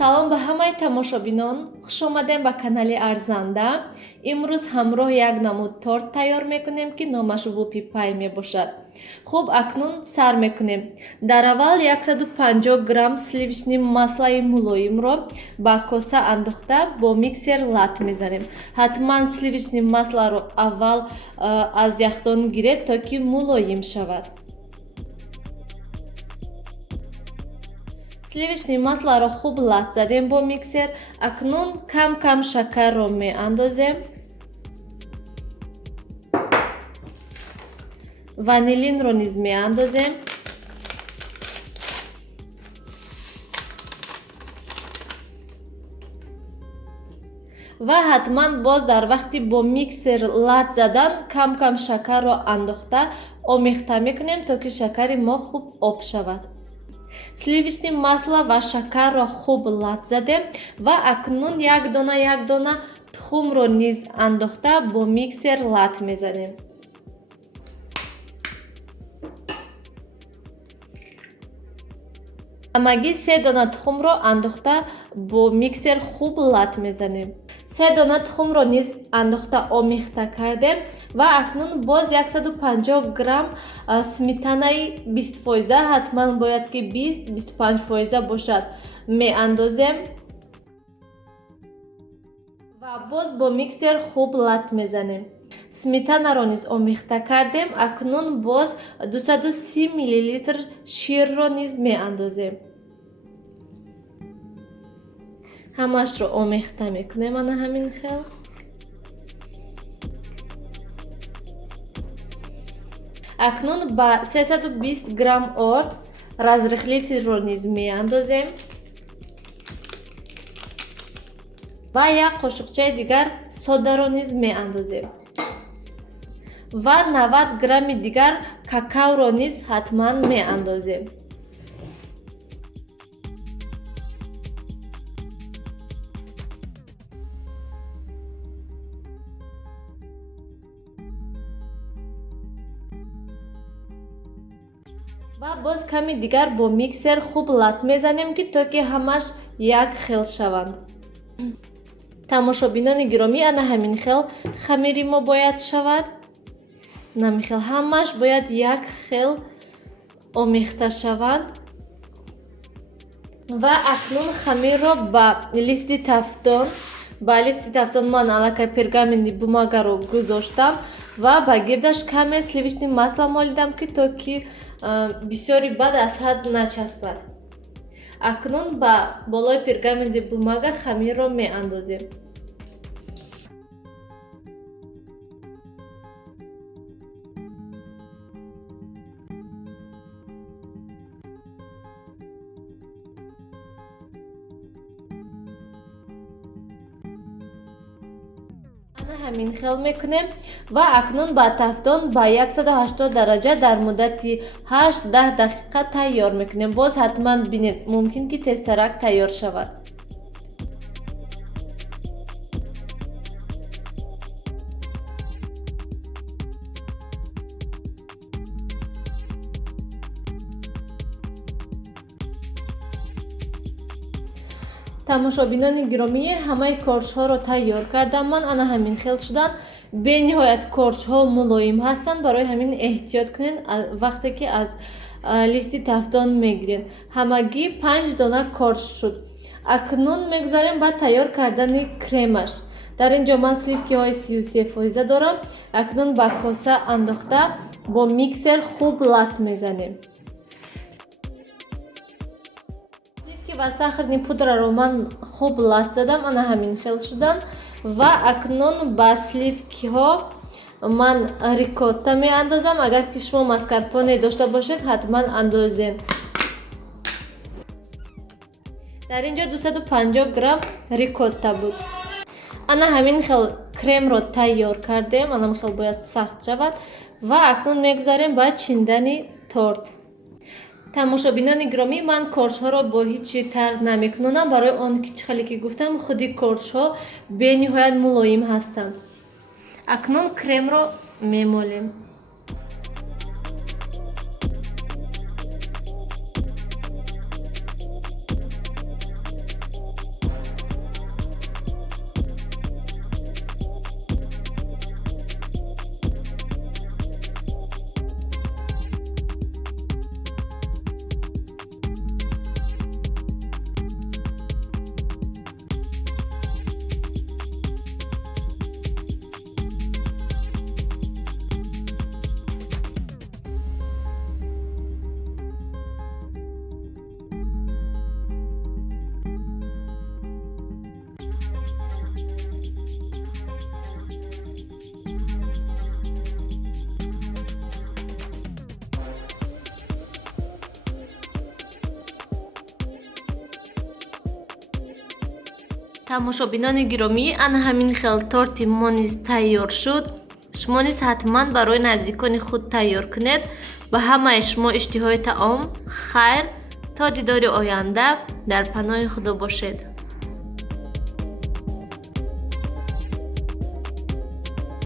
салом ба ҳамаи тамошобинон, хуш омадем ба канали Арзанда. имрӯз ҳамроҳ як намуд торт тайёр мекунем ки номаш вупи пай мебошад. хуб, акнун сар мекунем. Дар аввал 150 грамм сливични маслаи мулоимро ба коса андохта бо миксер лат мезанем. ҳатман сливични масларо аввал аз яхдон гиред, то ки мулоим шавад. сливични масларо хуб лат задем бо миксер. акнун кам кам шакарро меандозем. ванилинро низ меандозем. ва ҳатман боз дар вақти бо миксер лат задан кам кам шакарро андохта омехта мекунем, то ки шакари мо хуб об шавад. сливични масла ва шакарро хуб лат задем ва акнун як дона тухмро низ андохта бо миксер лат мезанем. ҳамагӣ 3 дона тухмро андохта бо миксер хуб лат мезанем. 3 дона тухмро низ андохта омехта кардем ва акнун боз 150 грамм сметанаи 20%, ҳатман бояд ки 20-25% бошад, меандозем ва боз бо миксер хуб лат мезанем. сметанаро низ омехта кардем. акнун боз 230 мл ширро низ меандозем. ҳамашро омехта мекунем ана ҳамин хел. акнун ба 320 грамм об разрихлителро низ меандозем ва як қошуқчаи дигар содаро низ меандозем ва 90 грамми дигар какаоро низ ҳатман меандозем. ва боз ками дигар бо миксер хуб лат мезанем ки то ки ҳамаш як хел шаванд. тамошобинони гиромӣ, ана ҳамин хел хамири мо бояд шавад. намин хел ҳамаш бояд як хел омехта шаванд. ва акнун хамирро ба листи тафтон ман аллакай пергаменти бумагаро гузоштам ва ба гирдаш каме сливични масла молидам ки то ки бисёри бад аз ҳад начаспад. акнун ба болои пергаменти бумага хамирро меандозем. ҳамин хел мекунем ва акнун ба тафтон ба 180 дараҷа дар муддати 8-10 дақиқа тайёр мекунем. боз ҳатман бинед, мумкин ки тезтарак тайёр шавад. тамошобинони гиромӣ, ҳамаи корчҳоро тайёр кардам ман. ана ҳамин хел шуданд. бениҳоят корчҳо мулоим ҳастанд, барои ҳамин эҳтиёт кунед вақте ки аз листи тафтон мегиред. ҳамагӣ 5 дона корч шуд. акнун мегузарем ба тайёр кардани кремаш. дар ин ҷо ман сливкиҳои 33% дорам. акнун ба коса андохта бо миксер хуб лат мезанем. ва сахарни пудраро ман хуб лат задам, ана ҳамин хел шуданд. ва акнун ба сливкиҳо ман рикотта меандозам. агар ки шумо маскарпоне дошта бошед, ҳатман андозен. дар ин ҷо 250 грамм рикотта буд. ана ҳамин хел кремро тайёр кардем. ана ҳамин хел бояд сахт шавад ва акнун мегузарем ба чиндани торт. тамошобинони гиромӣ, ман корчҳоро бо ҳеҷ чиз тарк намекунонам, барои он ки чӣ хеле ки гуфтам, худи корчҳо бениҳоят мулоим ҳастанд. акнун кремро мемолем. тамошобинони гиромӣ, ана ҳамин хел торти мо низ тайёр шуд. шумо низ ҳатман барои наздикони худ тайёр кунед. ба ҳамаи шумо иштиҳои таом хайр. То дидори оянда дар паноҳи худо бошед.